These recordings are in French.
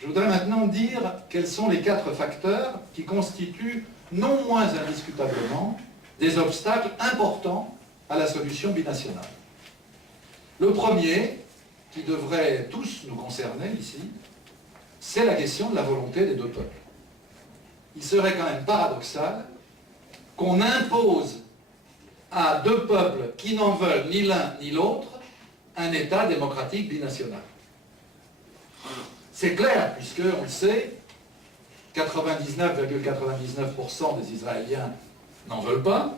Je voudrais maintenant dire quels sont les 4 facteurs qui constituent non moins indiscutablement des obstacles importants à la solution binationale. Le premier, qui devrait tous nous concerner ici, c'est la question de la volonté des 2 peuples. Il serait quand même paradoxal qu'on impose à 2 peuples qui n'en veulent ni l'un ni l'autre un État démocratique binational. C'est clair, puisque, on le sait, 99,99% des Israéliens n'en veulent pas,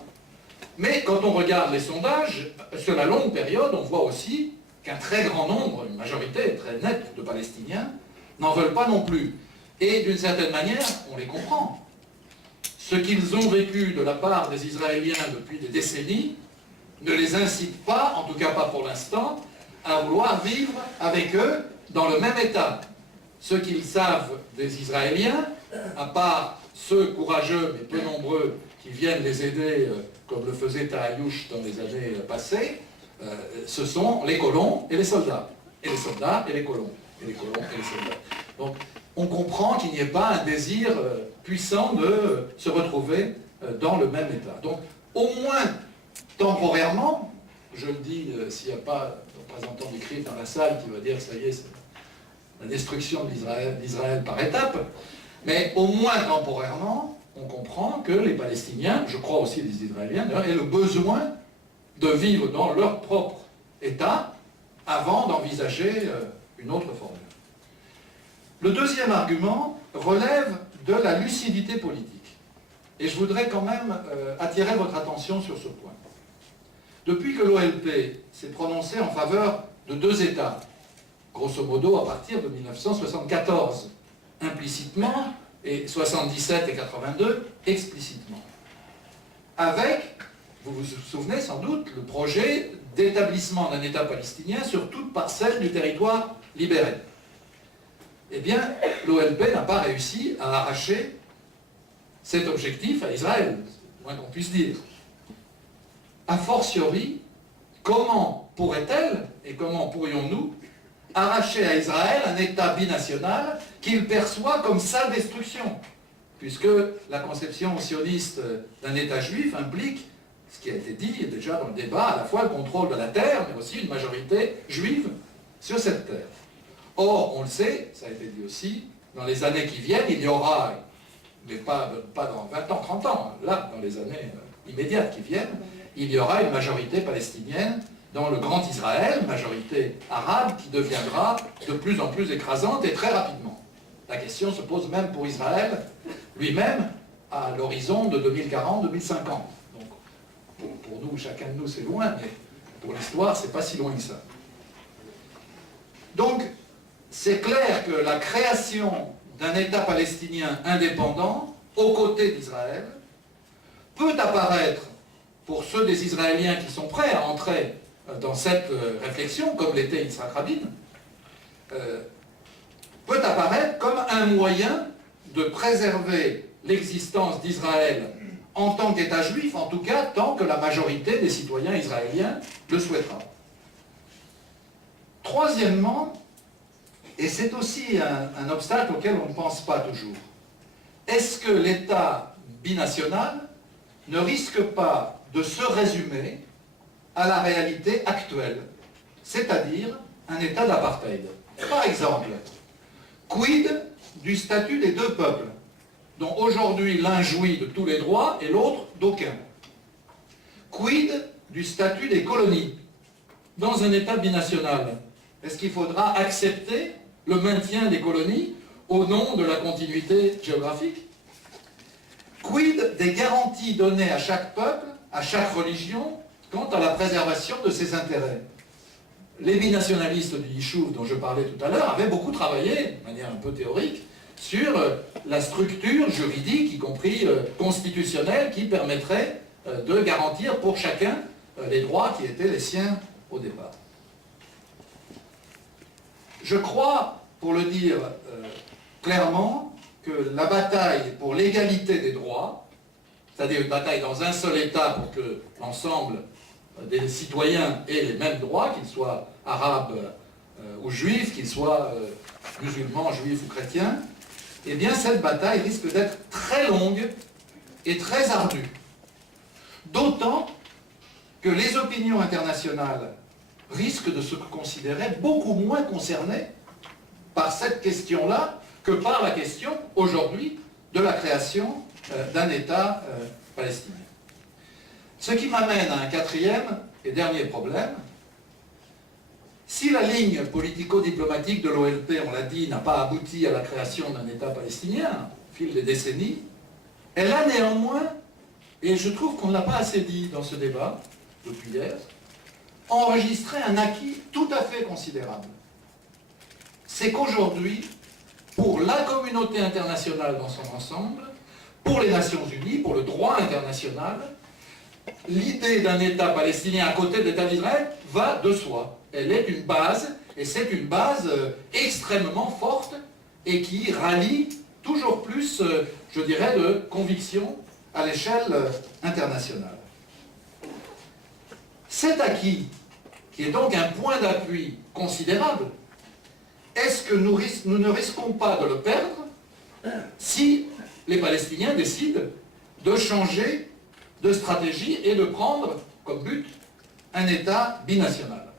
mais quand on regarde les sondages, sur la longue période, on voit aussi qu'un très grand nombre, une majorité très nette de Palestiniens, n'en veulent pas non plus. Et d'une certaine manière, on les comprend. Ce qu'ils ont vécu de la part des Israéliens depuis des décennies ne les incite pas, en tout cas pas pour l'instant, à vouloir vivre avec eux dans le même État. Ce qu'ils savent des Israéliens, à part ceux courageux mais peu nombreux qui viennent les aider, comme le faisait Taayouch dans les années passées, ce sont les colons et les soldats. Et les soldats et les colons. Et les colons et les soldats. Donc, on comprend qu'il n'y ait pas un désir puissant de se retrouver dans le même État. Donc, au moins temporairement, je le dis s'il n'y a pas de représentant du CRIF dans la salle qui va dire ça y est, c'est la destruction d'Israël par étapes, mais au moins temporairement, on comprend que les Palestiniens, je crois aussi les Israéliens, aient le besoin de vivre dans leur propre État avant d'envisager une autre formule. Le deuxième argument relève de la lucidité politique. Et je voudrais quand même attirer votre attention sur ce point. Depuis que l'OLP s'est prononcée en faveur de 2 États, grosso modo à partir de 1974, implicitement, et 77 et 82, explicitement, avec, vous vous souvenez sans doute, le projet d'établissement d'un État palestinien sur toute parcelle du territoire libéré. Eh bien, l'OLP n'a pas réussi à arracher cet objectif à Israël, c'est le moins qu'on puisse dire. A fortiori, comment pourrait-elle, et comment pourrions-nous, arracher à Israël un État binational qu'il perçoit comme sa destruction, puisque la conception sioniste d'un État juif implique, ce qui a été dit déjà dans le débat, à la fois le contrôle de la terre, mais aussi une majorité juive sur cette terre. Or, on le sait, ça a été dit aussi, dans les années qui viennent, il y aura, mais pas dans 20 ans, 30 ans, là, dans les années immédiates qui viennent, il y aura une majorité palestinienne dans le Grand Israël, majorité arabe, qui deviendra de plus en plus écrasante et très rapidement. La question se pose même pour Israël lui-même à l'horizon de 2040-2050. Donc, pour nous, chacun de nous, c'est loin, mais pour l'histoire, c'est pas si loin que ça. Donc, c'est clair que la création d'un État palestinien indépendant, aux côtés d'Israël, peut apparaître, pour ceux des Israéliens qui sont prêts à entrer dans cette réflexion, comme l'était Yitzhak Rabin, peut apparaître comme un moyen de préserver l'existence d'Israël en tant qu'État juif, en tout cas tant que la majorité des citoyens israéliens le souhaitera. Troisièmement, et c'est aussi un obstacle auquel on ne pense pas toujours, est-ce que l'État binational ne risque pas de se résumer à la réalité actuelle, c'est-à-dire un État d'apartheid? Par exemple, quid du statut des 2 peuples, dont aujourd'hui l'un jouit de tous les droits et l'autre d'aucun? Quid du statut des colonies dans un État binational? Est-ce qu'il faudra accepter le maintien des colonies au nom de la continuité géographique? Quid des garanties données à chaque peuple, à chaque religion, quant à la préservation de ses intérêts? Les binationalistes du Yishuv dont je parlais tout à l'heure avaient beaucoup travaillé, de manière un peu théorique, sur la structure juridique, y compris constitutionnelle, qui permettrait de garantir pour chacun les droits qui étaient les siens au départ. Je crois, pour le dire clairement, que la bataille pour l'égalité des droits, c'est-à-dire une bataille dans un seul État pour que l'ensemble des citoyens aient les mêmes droits, qu'ils soient arabes, aux juifs, qu'ils soient musulmans, juifs ou chrétiens, eh bien cette bataille risque d'être très longue et très ardue. D'autant que les opinions internationales risquent de se considérer beaucoup moins concernées par cette question-là que par la question, aujourd'hui, de la création d'un État palestinien. Ce qui m'amène à un quatrième et dernier problème. Si la ligne politico-diplomatique de l'OLP, on l'a dit, n'a pas abouti à la création d'un État palestinien au fil des décennies, elle a néanmoins, et je trouve qu'on ne l'a pas assez dit dans ce débat, depuis hier, enregistré un acquis tout à fait considérable. C'est qu'aujourd'hui, pour la communauté internationale dans son ensemble, pour les Nations Unies, pour le droit international, l'idée d'un État palestinien à côté de l'État d'Israël va de soi. Elle est une base, et c'est une base extrêmement forte et qui rallie toujours plus, je dirais, de conviction à l'échelle internationale. Cet acquis, qui est donc un point d'appui considérable, est-ce que nous ne risquons pas de le perdre si les Palestiniens décident de changer de stratégie et de prendre comme but un État binational?